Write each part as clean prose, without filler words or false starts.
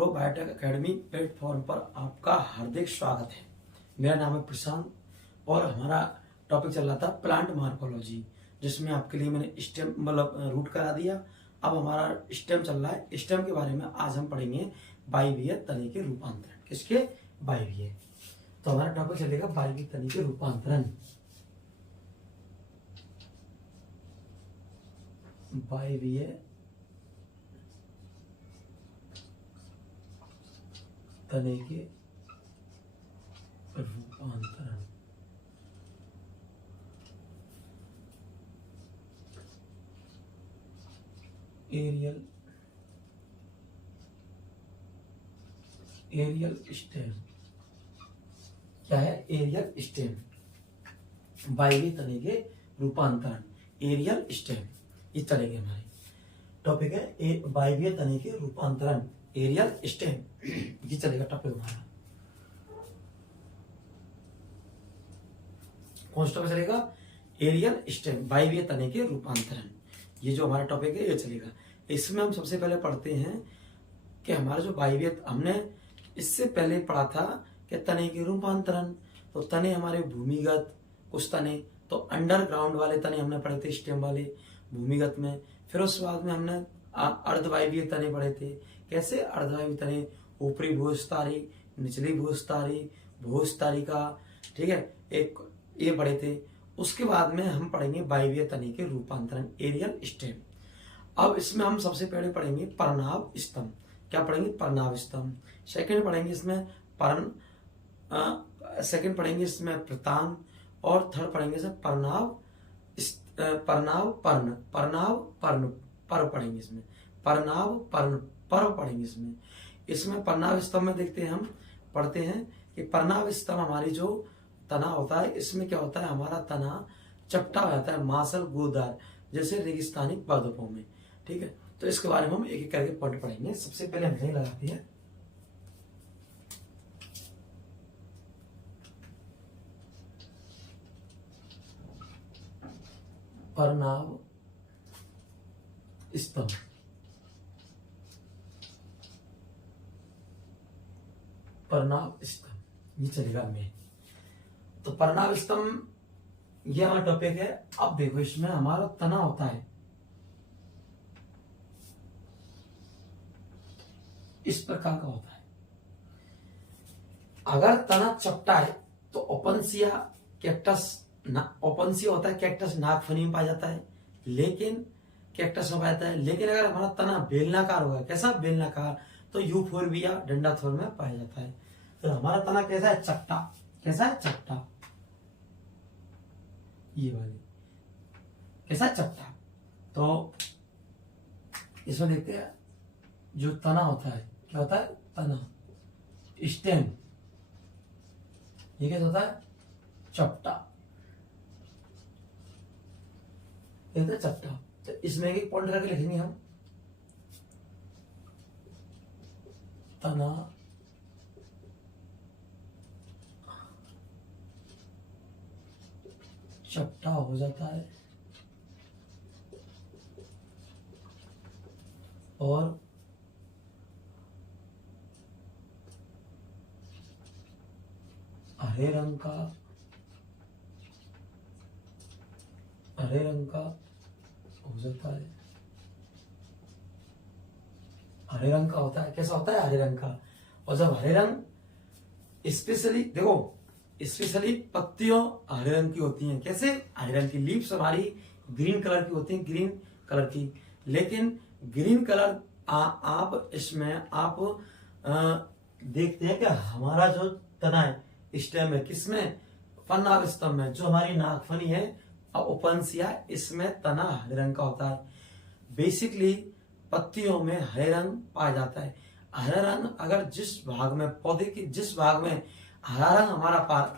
Probiotic academy platform पर आपका हार्दिक स्वागत है। मेरा नाम है प्रशांत और हमारा टॉपिक चल रहा था प्लांट मार्फोलॉजी, जिसमें आपके लिए मैंने स्टेम मतलब रूट करा दिया। अब हमारा स्टेम चल रहा है। स्टेम के बारे में आज हम पढ़ेंगे वायवीय तने के रूपांतरण। किसके? वायवीय। तो हमारा टॉपिक चलेगा वायवीय तने के रूपांतरण। वायवीय तने के रूपांतरण। Aerial stem. क्या है? Aerial stem. वायवीय तने के रूपांतरण, एरियल स्टेम, ये चलेंगे। हमारे टॉपिक है वायवीय तने के रूपांतरण, एरियल स्टेम, ये चलेगा टॉपिक हमारा। कौन सा टॉपिक चलेगा? एरियल स्टेम, वायवीय तने के रूपांतरण। ये जो हमारा टॉपिक है ये चलेगा। इसमें हम सबसे पहले पढ़ते हैं कि हमारा जो वायवीय, हमने इससे पहले पढ़ा था कि तने के रूपांतरण। तो तने हमारे भूमिगत, कुछ तने तो अंडरग्राउंड वाले तने हमने पढ़े थे, स्टेम वाले भूमिगत में। फिर उस बाद में हमने अर्धवायवीय तने पढ़े थे। कैसे? अर्धवायवीय तने ऊपरी भूस्तारी, निचली भूस्तारी, भूस्तारिका, ठीक है, एक ये पढ़े थे। उसके बाद में हम पढ़ेंगे वायवीय तने के रूपांतरण, एरियल स्टेम। अब इसमें हम सबसे पहले पढ़ेंगे पर्णाव स्तंभ। क्या पढ़ेंगे? पर्णाव स्तंभ। सेकंड पढ़ेंगे इसमें सेकंड पढ़ेंगे इसमें प्रतान, और थर्ड पढ़ेंगे इसमें पर्णाव पर्ण, पर्णाव पर्ण पर्व पढ़ेंगे इसमें, पर्णाव पर्ण पर्व पढ़ेंगे इसमें। इसमें पर्णाव स्तंभ में देखते हैं, हम पढ़ते हैं कि पर्णाव स्तंभ हमारी जो तना होता है, इसमें क्या होता है, हमारा तना चपटा हो जाता है, मासल गोदार, जैसे रेगिस्तानी पादपों में। ठीक है, तो इसके बारे में हम एक एक करके पॉइंट पढ़ेंगे। सबसे पहले हम यही लगाते हैं पर्णाव स्तंभ। पर्णाव स्तंभ ये चलेगा में। तो पर्णाव स्तंभ ये हमारा टॉपिक है। अब देखो, इसमें हमारा तना होता है इस प्रकार का होता है। अगर तना चपटा है तो ओपनसिया कैक्टस, ओपनसिया होता है कैक्टस, नागफनी में पाया जाता है, लेकिन कैक्टस में पाया जाता है। लेकिन अगर हमारा तना बेलनाकार होगा, कैसा? बेलनाकार, तो यूफोर्बिया, डंडाथोर में पाया जाता है। तो हमारा तना कैसा है? चपटा। कैसा है? चपटा। ये वाली कैसा है? चपटा। तो इसमें देखते हैं जो तना होता है, क्या होता है? तना, स्टेम, ये कैसा होता है? चपटा, ये चपटा। तो इसमें एक पॉइंट करके लिखेंगे हम, तना चपटा हो जाता है और हरे रंग का हो जाता है। हरे रंग का होता है। कैसा होता है? हरे रंग का। और जब हरे रंग, स्पेशली देखो, स्पेशली पत्तियों हरे रंग की होती हैं। कैसे? हरे रंग की। लीव्स हमारी ग्रीन कलर की होती हैं, ग्रीन कलर की। लेकिन ग्रीन कलर आप इसमें आप देखते हैं कि हमारा जो तना है, स्टेम है, किसमें? पर्णाव स्तंभ में। जो हमारी नागफनी है, ओपनसिया, इसमें तना हरे रंग का होता है। बेसिकली पत्तियों में हरे रंग पाया जाता है। हरा रंग अगर जिस भाग में, पौधे के जिस भाग में हरा रंग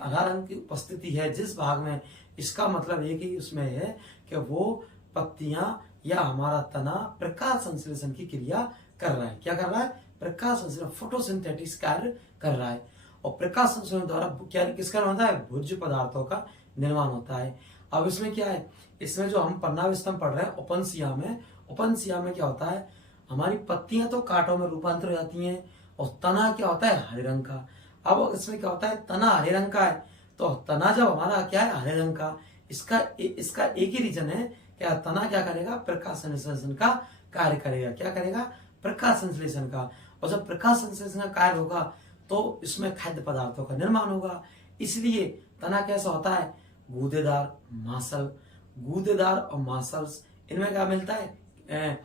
हरा रंग की उपस्थिति है जिस भाग में, इसका मतलब ये कि उसमें है कि वो पत्तियां या हमारा तना प्रकाश संश्लेषण की क्रिया कर रहा है। क्या कर रहा है? प्रकाश संश्लेषण, फोटोसिंथेटिक्स कार्य कर रहा है। और प्रकाश संश्लेषण द्वारा क्या किसका होता है? भोज्य पदार्थों का निर्माण होता है। अब इसमें क्या है? इसमें जो हम पर्णाव स्तंभ पढ़ रहे हैं ओपनसिया में, ओपनसिया में क्या होता है? हमारी पत्तियां तो कांटों में रूपांतर हो जाती हैं और तना क्या होता है, हरे रंग का। अब इसमें क्या होता है, तना हरे रंग का है, तो तना जब हमारा क्या है, हरे रंग का, इसका एक ही रीजन है, क्या तना क्या करेगा, प्रकाश संश्लेषण का कार्य करेगा। क्या करेगा, प्रकाश संश्लेषण का। और जब प्रकाश संश्लेषण का कार्य होगा तो इसमें खाद्य पदार्थों का निर्माण होगा। इसलिए तना कैसा होता है, गूदेदार, मांसल। गूदेदार और मांसल्स, इनमें क्या मिलता है,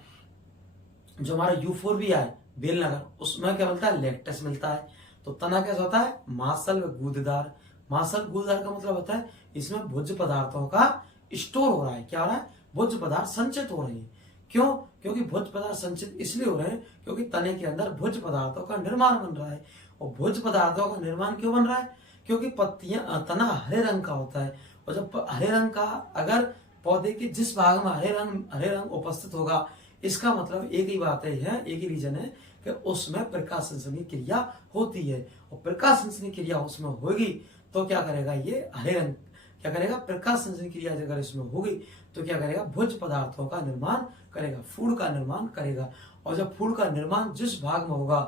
जो हमारा यूफोर्बिया है बेलनगर, उसमें क्या मिलता है, लैक्टस मिलता है। तो तना कैसा होता है, मांसल व गूदेदार। मांसल गूदेदार का मतलब होता है इसमें भोज्य पदार्थों का स्टोर हो रहा है। क्या हो रहा है, भोज्य पदार्थ संचित हो रहे हैं। क्यों, क्योंकि भोज्य पदार्थ संचित इसलिए हो रहे हैं क्योंकि तने के अंदर भोज्य पदार्थों का निर्माण बन रहा है। और भोज्य पदार्थों का निर्माण क्यों बन रहा है, क्योंकि पत्तियां, तना हरे रंग का होता है। और जब हरे रंग का, अगर पौधे के जिस भाग में हरे रंग उपस्थित होगा, इसका मतलब एक ही बात है, एक ही रीजन है कि उसमें प्रकाश संश्लेषण की क्रिया होती है। और प्रकाश संश्लेषण की क्रिया उसमें होगी तो क्या करेगा, ये हरे रंग क्या करेगा, प्रकाश संश्लेषण क्रिया अगर इसमें होगी तो क्या करेगा, भोज्य पदार्थों का निर्माण करेगा, फूड का निर्माण करेगा। और जब फूड का निर्माण जिस भाग में होगा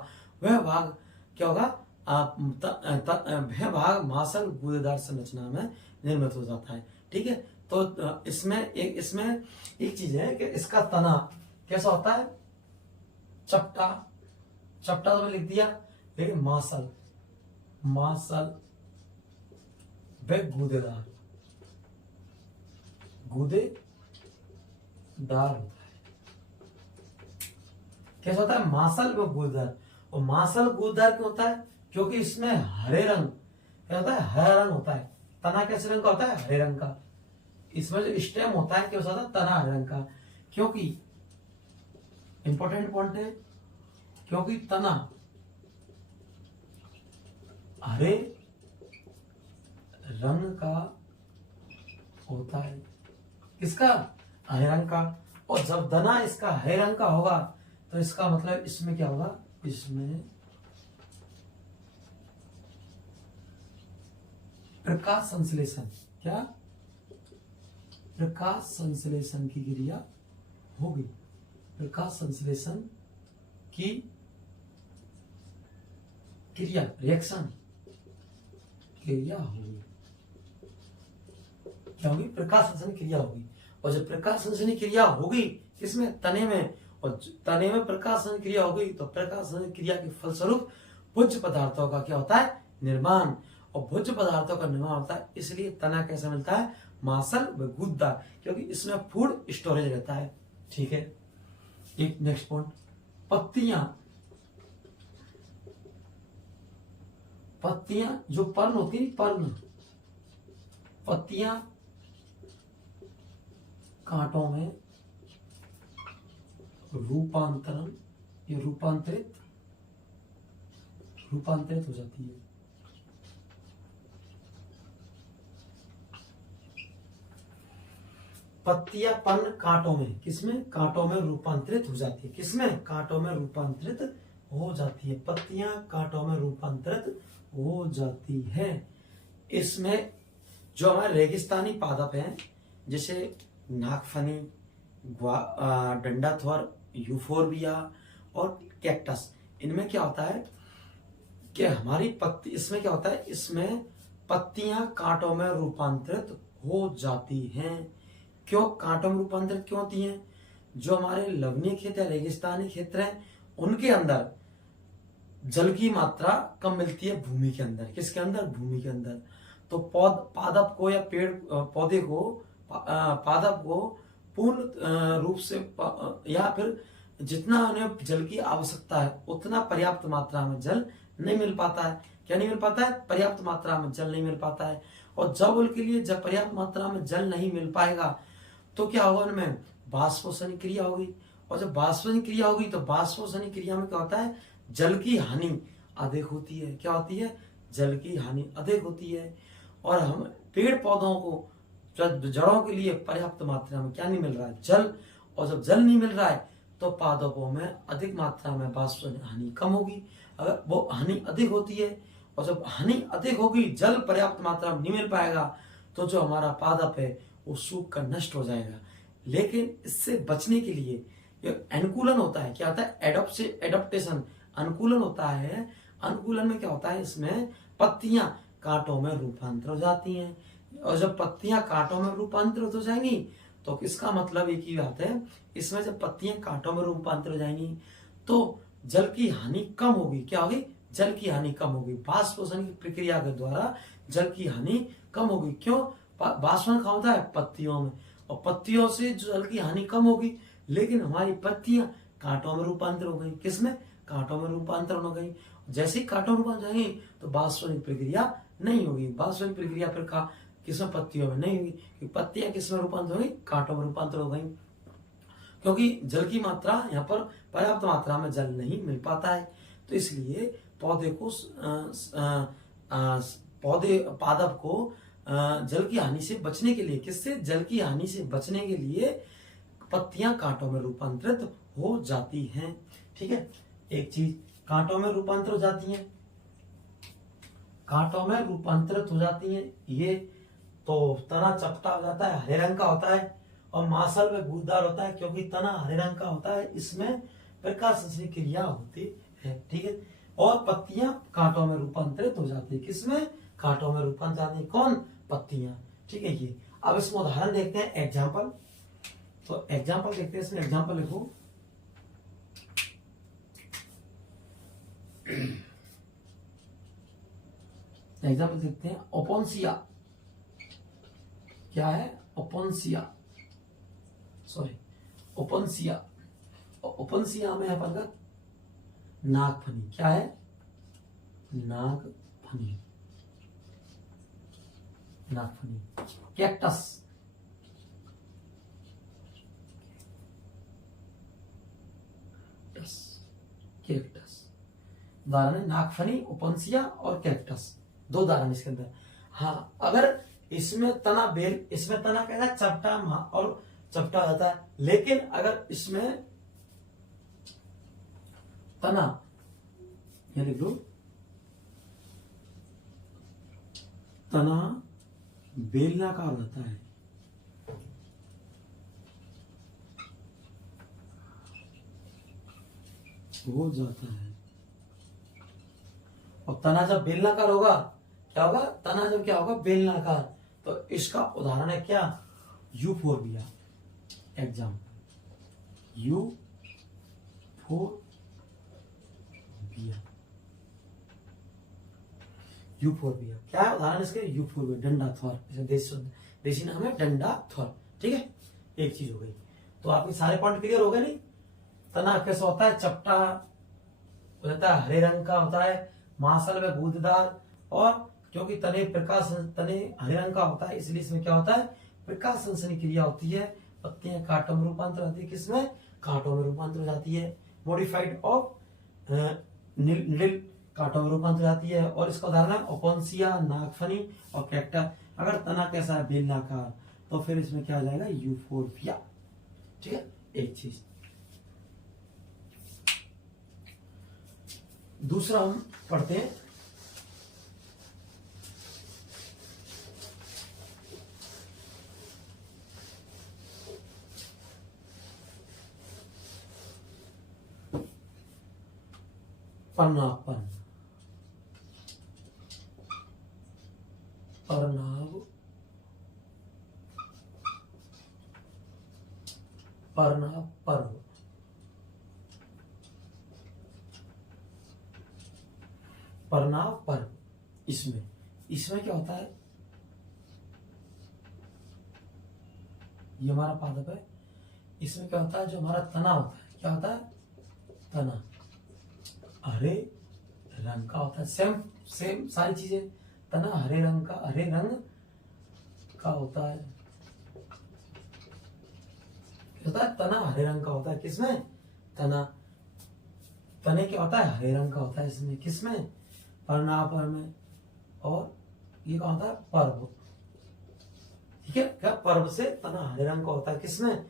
वह भाग क्या होगा, वह भाग मांसल गूदेदार संरचना में निर्मित हो जाता है। ठीक है, तो इसमें एक चीज है कि इसका तना कैसा होता है, चपटा। चपटा तो मैंने लिख दिया, लेकिन मांसल व गूदेदार होता है। कैसा होता है, मांसल व गूदेदार। और मांसल गूदेदार क्यों होता है, क्योंकि इसमें हरे रंग क्या होता है, हरा रंग होता है। तना कैसे रंग का होता है, हरे रंग का। इसमें जो स्टेम होता है क्या होता है, तना हरे रंग का। क्योंकि इंपॉर्टेंट पॉइंट है, क्योंकि तना हरे रंग का होता है। किसका, हरे रंग का। और जब तना इसका हरे रंग का होगा तो इसका मतलब इसमें क्या होगा, इसमें प्रकाश संश्लेषण, क्या, प्रकाश संश्लेषण की क्रिया होगी। प्रकाश संश्लेषण की क्रिया, रिएक्शन क्रिया होगी। क्या होगी, प्रकाश संश्लेषण क्रिया होगी। और जब प्रकाश संश्लेषण क्रिया होगी किसमें, तने में, और तने में प्रकाश संश्लेषण क्रिया होगी तो प्रकाश संश्लेषण क्रिया के फलस्वरूप भोज्य पदार्थों का क्या होता है, निर्माण। और भोज्य पदार्थों का निर्माण होता है, इसलिए तना कैसा मिलता है, मांसल व गूदेदार, क्योंकि इसमें फूड स्टोरेज रहता है। ठीक है, एक नेक्स्ट पॉइंट, पत्तियां जो पर्ण होती है, पत्तियां कांटों में रूपांतरण, ये रूपांतरित हो जाती है। पत्तियां पर्ण कांटों में, किसमें, कांटों में रूपांतरित हो जाती है। किसमें, कांटों में रूपांतरित हो जाती है। पत्तियां कांटों में रूपांतरित हो जाती है। इसमें जो हमारे रेगिस्तानी पादप हैं, जैसे नागफनी, डंडाथ्वर, यूफोर्बिया और कैक्टस, इनमें क्या होता है कि हमारी पत्ती, इसमें क्या होता है, इसमें पत्तियां कांटों में रूपांतरित हो जाती हैं। क्यों कांटों में रूपांतरित क्यों होती हैं, जो हमारे लवणीय क्षेत्र या रेगिस्तानी क्षेत्र हैं उनके अंदर जल की मात्रा कम मिलती है भूमि के अंदर। किसके अंदर, भूमि के अंदर। तो पादप को या पेड़ पौधे को, पादप को पूर्ण रूप से या फिर जितना उन्हें जल की आवश्यकता है उतना पर्याप्त मात्रा में जल नहीं मिल पाता है। क्या नहीं मिल पाता है, पर्याप्त मात्रा में जल नहीं मिल पाता है। और जब उनके लिए जब पर्याप्त मात्रा में जल नहीं मिल पाएगा तो क्या होगा, उनमें बाष्पोषण क्रिया होगी। और जब बाष्पोषण क्रिया होगी तो बाष्पोषण क्रिया में क्या होता है, जल की हानि अधिक होती है। क्या होती है, जल की हानि अधिक होती है। और हम पेड़ पौधों को जड़ों के लिए पर्याप्त मात्रा में क्या नहीं मिल रहा है, जल। और जब जल नहीं मिल रहा है तो पादपों में अधिक मात्रा में बाष्पोषण हानि कम होगी। अगर वो हानि अधिक होती है और जब हानि अधिक होगी, जल पर्याप्त मात्रा में नहीं मिल पाएगा तो जो हमारा पादप है वो सूख कर नष्ट हो जाएगा। लेकिन इससे बचने के लिए ये अनुकूलन होता है। क्या होता है, एडोप्टेशन, अनुकूलन होता है, अनुकूलन में क्या होता है, इसमें पत्तियां कांटों में रूपांतर हो जाती हैं, और जब पत्तियां कांटों में रूपांतरित हो जाएंगी तो इसका मतलब एक ही बात है, इसमें जब पत्तियां कांटों में रूपांतर हो जाएंगी तो जल की हानि कम होगी। क्या होगी? जल की हानि कम होगी। बाष्पोषण की प्रक्रिया के द्वारा जल की हानि कम होगी। क्यों? बाष्पन कहाँ होता है? पत्तियों में, और पत्तियों से जल की हानि कम होगी। लेकिन हमारी पत्तियां कांटों में रूपांतर हो गई। किसमें? कांटों में रूपांतर हो गई। जैसे ही कांटों में रूपांतर जाएंगे तो बाष्पन प्रक्रिया नहीं होगी। बाष्पन प्रक्रिया फिर किसमें? पत्तियों में नहीं होगी, क्योंकि पत्तियां किसमें रूपांतर हो गई? कांटों में रूपांतर हो गई। क्योंकि जल की मात्रा यहाँ पर पर्याप्त मात्रा में जल नहीं मिल पाता है, तो इसलिए पौधे को पादप को जल की हानि से बचने के लिए, किससे? जल की हानि से बचने के लिए पत्तियां कांटों में रूपांतरित हो जाती हैं। ठीक है, एक चीज कांटों में रूपांतरित हो जाती हैं, कांटों में रूपांतरित हो जाती हैं। ये तो तना चपटा हो जाता है, हरे रंग का होता है, और मांसल में गूदेदार होता है, क्योंकि तना हरे रंग का होता है, इसमें प्रकाश संश्लेषण क्रिया होती है। ठीक है, और पत्तियां कांटों में रूपांतरित हो जाती है। किसमें? कांटों में रूपांतरित होती है। कौन? पत्तियां। ठीक है, ये अब इसमें उदाहरण देखते हैं, एग्जाम्पल। तो एग्जाम्पल देखते हैं, इसमें एग्जाम्पल लिखो। एग्जाम्पल देखते हैं, ओपोन्सिया। क्या है? ओपोन्सिया, सॉरी ओपोन्सिया। ओपोन्सिया में अपन का नागफनी। क्या है? नागफनी, नागफनी। कैक्टस, कैक्टस उदाहरण है, नागफनी, ओपोन्सिया और कैक्टस, दो उदाहरण इसके अंदर। हाँ, अगर इसमें तना बेल, इसमें तना कहता है चपटा और चपटा होता है, लेकिन अगर इसमें तना, ये लिख लो, तना बेलनाकार होता है, हो जाता है। और तना जब बेलनाकार होगा, क्या होगा? तना जब क्या होगा? बेलनाकार, तो इसका उदाहरण है क्या? यूफोरबिया। Example, euphorbia. यूफोरबिया क्या है उदाहरण इसके? यूफोरबिया, डंडाथर, देसी नाम है डंडाथर। ठीक है, एक चीज हो गई। तो आपके सारे पॉइंट क्लियर हो गए नहीं? तना कैसा होता है? चपटा हो जाता है, हरे रंग का होता है, मांसल में गूदेदार, और क्योंकि तने हरे रंग का होता है, इसलिए इसमें क्या होता है? प्रकाश संश्लेषण क्रिया होती है। पत्तियां कांटों में रूपांतर होती है। किसमें? कांटों में रूपांतर हो जाती है। मॉडिफाइड ऑफ निडिल कांटों में रूपांतर हो जाती है। और इसका उदाहरण है ओपोन्सिया, नागफनी और कैक्टस। अगर तना कैसा है? बेलनाकार, तो फिर इसमें क्या आ जाएगा? यूफोरबिया। ठीक है, एक चीज। दूसरा हम पढ़ते हैं, पर्णापन। पर्व। पर्णाव पर्व, इसमें क्या होता है? ये हमारा पादप है, इसमें क्या होता है? जो हमारा तना होता है, क्या होता है? तना हरे रंग का होता है। सेम सारी चीजें, तना हरे रंग का होता है। होता है तना हरे रंग का होता है। किसमें? तने क्या होता है? हरे रंग का होता है इसमें। किसमें? पर्णापर में। और ये क्या होता है? पर्व। ठीक है, क्या? पर्व से तना हरे रंग का होता है। किसमें?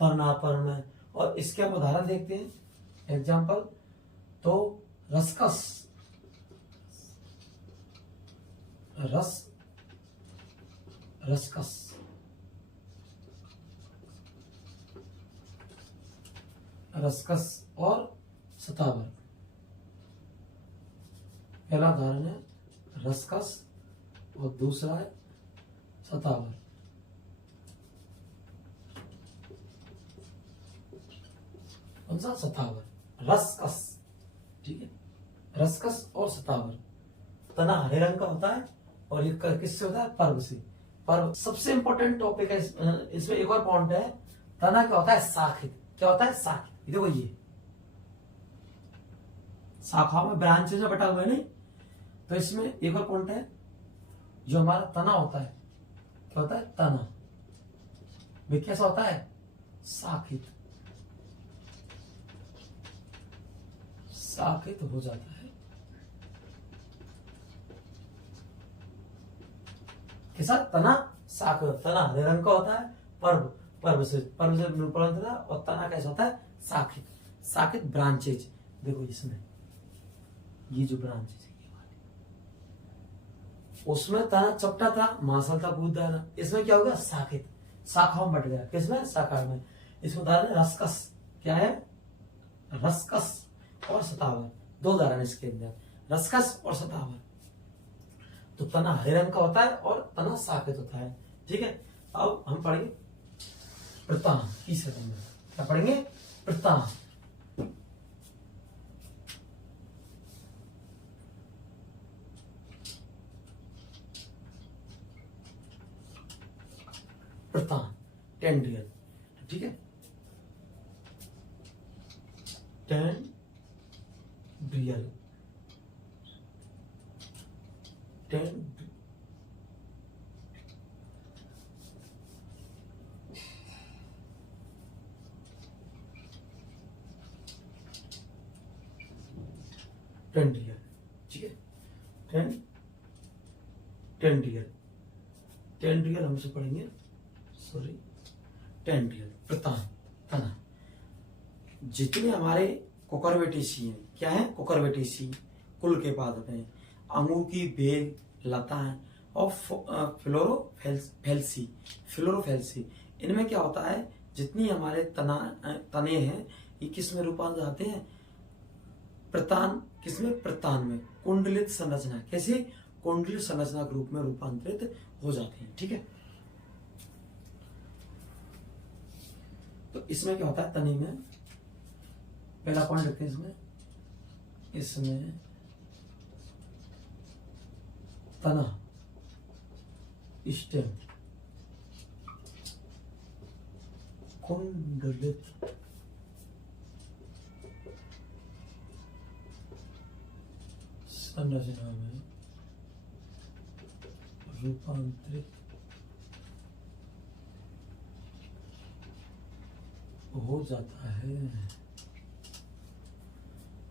पर्णापर में। और इसके हम उदाहरण देखते हैं, एग्जाम्पल। तो रसकस, रसकस, रसकस और सतावर। पहला उदाहरण है रसकस और दूसरा है सतावर। कौन सा? सतावर, रसकस। ठीक है, रसकस और सतावर। तना हरे रंग का होता है और ये किससे होता है? पर्व से। पर्व सबसे इंपॉर्टेंट टॉपिक है। इसमें एक और पॉइंट है, तना क्या होता है? शाखित। क्या होता है? शाखित। देखो ये शाखाओं में ब्रांचेस में बटा हुआ है नहीं, तो इसमें एक और पॉइंट है, जो हमारा तना होता है क्या होता है? तना वे कैसा होता है? शाखित। शाखित हो जाता है। कैसा? तना शाखित। तना हरे रंग का होता है, पर्व से रूपांतरित, और तना कैसा होता है? शाखित। शाखित ब्रांचेज। देखो इसमें ये जो ब्रांचेज है उसमें तना चपटा था, मांसल था, कूददार था। इसमें क्या हो गया? शाखित, शाखाओं में बट गया। किसमें? शाखा में। इसमें उदाहरण रसकस। क्या है? रसकस और सतावर। दो उदाहरण इसके अंदर, रसकस और सतावर। तो तना हरे रंग का होता है और तना शाखित होता है। ठीक है, अब हम पढ़ेंगे प्रतान। तीसरे नंबर क्या पढ़ेंगे? प्रतान। प्रतान टेंड्रियल। ठीक है, टेंड्रियल। टेंड्रियल। ठीक है, टेंड्रियल। टेंड्रियल हमसे पढ़ेंगे, सॉरी, टेंड्रियल। प्रतान, तना। जितने हमारे कुकुरबिटेसी हैं, क्या है? कुकुरबिटेसी कुल के पादप हैं। अंगूर की बेल, लताएं और फ्लोरोफेल्सी। इनमें क्या होता है? जितनी हमारे तने हैं ये किस में रूपांतरित आते हैं? प्रतान। किसमें? प्रतान में। कुंडलित संरचना। कैसे? कुंडलित संरचना के रूप में रूपांतरित हो जाते हैं। ठीक है, तो इसमें क्या होता है? तने में पहला पॉइंट रखते हैं, इसमें तना, स्टेम, कुंडलित संरचना में रूपांतरित हो जाता है।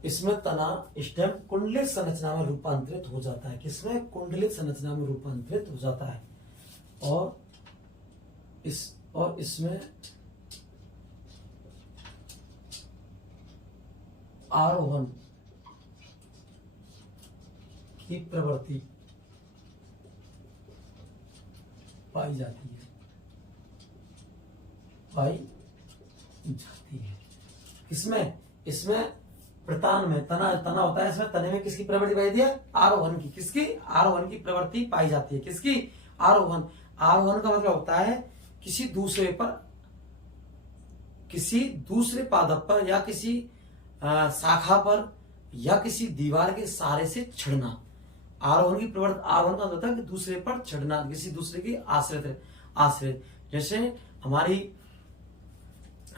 इसमें तना, स्टेम कुंडलित संरचना में रूपांतरित हो जाता है। किसमें? कुंडलित संरचना में रूपांतरित हो जाता है। और इसमें आरोहण की प्रवृत्ति पाई जाती है। इसमें प्रतान में तना होता है। इसमें तने में किसकी प्रवृत्ति पाई जाती है? आरोहण की। किसकी? आरोहण की प्रवृत्ति पाई जाती है। किसकी? आरोहण। आरोहण का मतलब होता है किसी दूसरे पादप पर या किसी शाखा पर या किसी दीवार के सहारे से चढ़ना। आरोहण की प्रवृत्ति, आरोहण का होता है कि दूसरे पर चढ़ना, किसी दूसरे की आश्रित। जैसे हमारी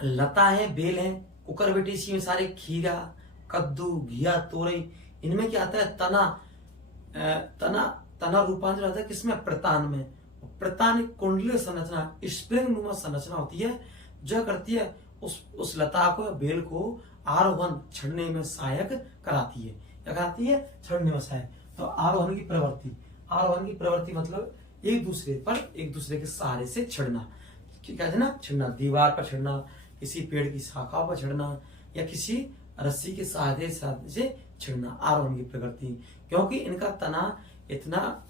लता है, बेल है, कुकुरबिटेसी में सारे खीरा, कद्दू, घिया, तोरई, इनमें क्या आता है? तना रूपांतरित होता है। किसमें? प्रतान में। प्रतान एक कुंडलीय संरचना, स्प्रिंग नुमा संरचना होती है, जो करती है उस लता को, बेल को आरोहण चढ़ने में सहायक कराती है। क्या कराती है? चढ़ने में सहायक। तो आरोहण की प्रवृत्ति मतलब एक दूसरे के सहारे से चढ़ना। क्या है ना? चढ़ना, दीवार पर चढ़ना, किसी पेड़ की शाखा पर चढ़ना, या किसी रस्सी के सहारे से चढ़ना। आरोहण की प्रकृति, क्योंकि इनका तना इतना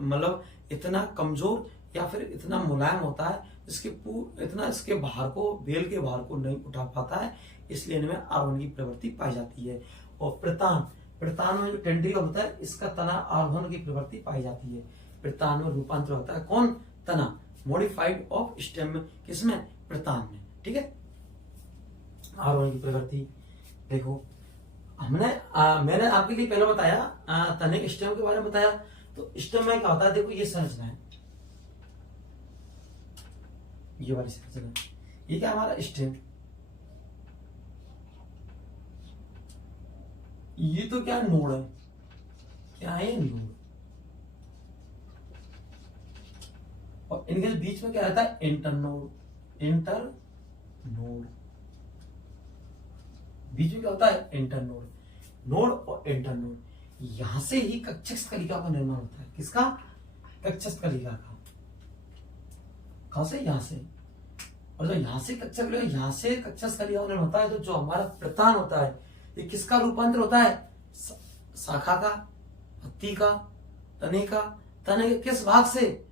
मतलब इतना कमजोर या फिर इतना मुलायम होता है, इसके भार को, बेल के भार को नहीं उठा पाता है, इसलिए इनमें आरोहण की प्रवृत्ति पाई जाती है। और प्रतान प्रतान में जो टेंड्रियल होता है इसका तना आरोहण की प्रवृत्ति पाई जाती है। प्रतान में रूपांतर होता है कौन? तना, मॉडिफाइड ऑफ स्टेम में, किसमें? प्रतान में। ठीक है, आरोहण की प्रवृत्ति। देखो मैंने आपके लिए पहले बताया तने के स्टेम के बारे में बताया। तो स्टेम में क्या होता है, देखो ये संरचना है, ये वाली संरचना, ये क्या हमारा स्टेम, ये तो क्या नोड है, क्या है नोड, और इनके बीच में क्या रहता है? इंटरनोड। इंटरनोड बीच में क्या होता है? इंटरनोड। नोड और इंटरनोड, यहां से ही कक्षस्थ कलिका का निर्माण होता है। किसका? कक्षस्थ कलिका का। कहां से? यहां से। और जो यहां से कक्षस्थ कलिका का निर्माण होता है, तो जो हमारा प्रतान होता है, ये किसका रूपांतर होता है? शाखा का, पत्ती का, तने का। तने के किस भाग से?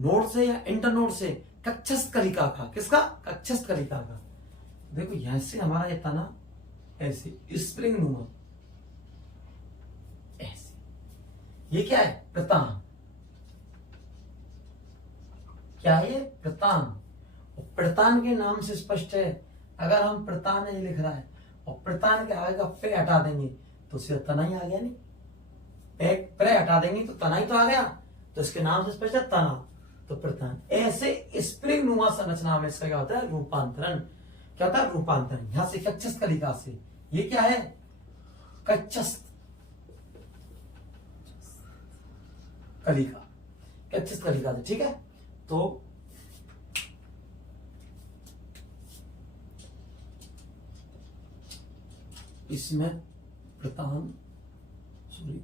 नोड से या इंटरनोड से? कक्षस्थ कलिका का। किसका? कक्षस्थ कलिका का। देखो यहां से हमारा ये तना ऐसे स्प्रिंग नुमा, ऐसे, ये क्या है? प्रतान। क्या है ये? प्रतान। और प्रतान के नाम से स्पष्ट है, अगर हम प्रतान नहीं लिख रहा है और प्रतान के आगे का पे हटा देंगे तो सिर्फ तना ही आ गया। नहीं, पे हटा देंगे तो तना ही तो आ गया, तो इसके नाम से स्पष्ट है तना, तो प्रतान। ऐसे स्प्रिंग नुमा संरचना में इसका क्या होता है? रूपांतरण। क्या होता है? रूपांतरण। यहां से कक्षस्थ कलिका से, ये क्या है? कक्षस्थ कलिका, कक्षस्थ कलिका से। ठीक है, तो इसमें प्रतान, सॉरी,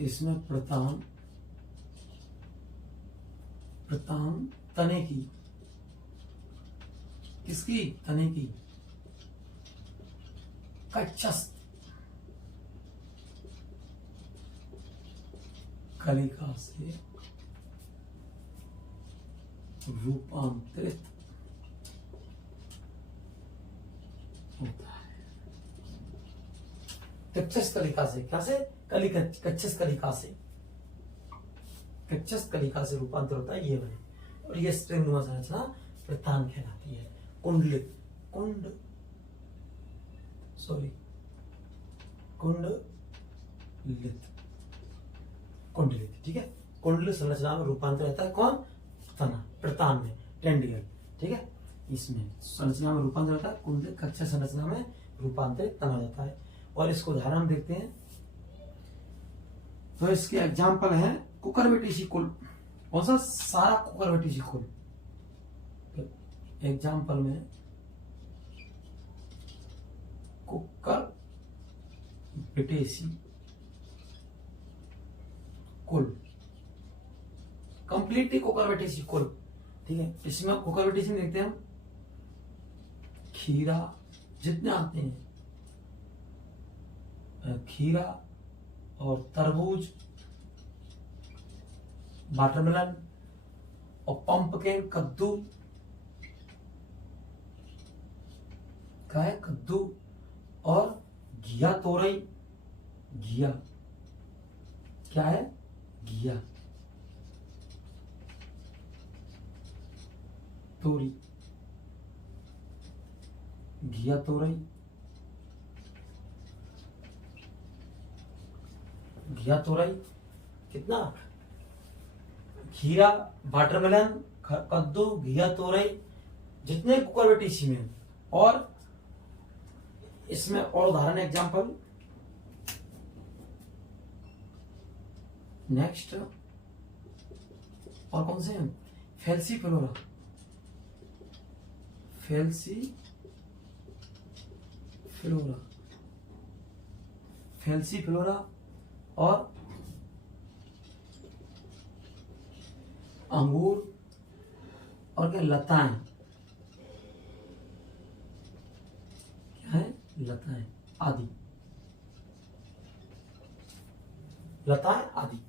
इसमें प्रतान तने की, किसकी? तने की कक्षस्थ कलिका से रूपांतरित होता है। कक्षस्थ कलिका से, क्या से? कक्षस्थ कलिका से, कक्षस्थ कलिका से रूपांतर होता है ये वाले, और ये स्प्रिंग नुमा संरचना प्रतान कहलाती है। कुंडलित, कुंडलित, कुंडलित। ठीक है, कुंडलित संरचना में रूपांतर रहता है कौन? तना, प्रतान में, टेंडियल। ठीक है, इसमें संरचना में रूपांतर होता है कुंडलित, कक्षा संरचना में रूपांतरित तना जाता है। और इसको उदाहरण देखते हैं, तो इसके एग्जाम्पल है कुकुरबिटेसी कुल। कौन सा? सारा कुकुरबिटेसी कुल। एग्जाम्पल में कुकुरबिटेसी कुल, कंप्लीटली कुकुरबिटेसी कुल। ठीक है, इसमें कुकुरबिटेसी में देखते हैं हम, खीरा जितने आते हैं, खीरा और तरबूज, वाटरमेलन और पंपकिन, कद्दू, क्या है? कद्दू, और घिया तोरई, घिया, क्या है? घिया तोरी, घिया तोरई, घिया तोरई, कितना? खीरा, वाटरमेलन, कद्दू, घिया तोरई, जितने कुकुरबिटेसी में। और इसमें और उदाहरण एग्जाम्पल, नेक्स्ट और कौन से हैं? फैल्सीफिलोरा, फैल्सीफिलोरा और अंगूर, और क्या? लताएं, क्या है? लताएं आदि, लताएं आदि।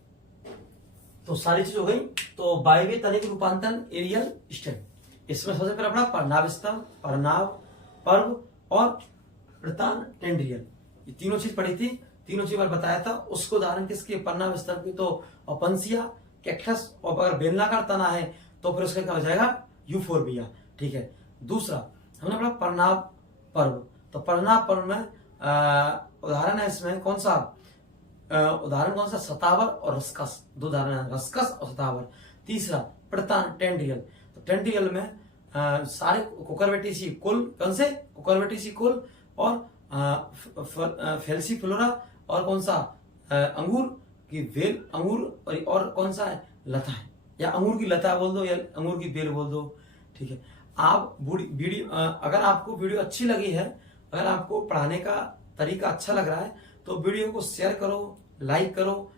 तो सारी चीज हो गई। तो वायवीय तनिक रूपांतरण, एरियल स्टेम। इसमें सबसे पहले अपना पर्णाव स्तंभ, पर्णाव, पर्व और प्रतान, टेंड्रियल, ये तीनों चीज पढ़ी थी, तीनों चीज बताया था। उसको उदाहरण किसके, पन्ना विस्तार की, तो ओपनसिया, कैक्टस, और अगर बेलनाकार तना है तो फिर उसका क्या हो जाएगा, यूफोर्बिया। ठीक है। दूसरा हमने पढ़ा पर्णाव पर्व, तो पर्णाव पर्व में उदाहरण है इसमें कौन सा, उदाहरण कौन सा, सतावर और रस्कस, दो उदाहरण है, रस्कस और सतावर। तीसरा प्रतान, टेंड्रियल, तो टेंड्रियल में सारे कुकरवेटिसी कुल, कौन से, कुकरवेटिसी कुल, और फेल्सीफ्लोरा, और कौन सा, अंगूर की बेल, अंगूर, और कौन सा है, लता है, या अंगूर की लता बोल दो या अंगूर की बेल बोल दो। ठीक है। आप वीडियो, अगर आपको वीडियो अच्छी लगी है, अगर आपको पढ़ाने का तरीका अच्छा लग रहा है, तो वीडियो को शेयर करो, लाइक करो,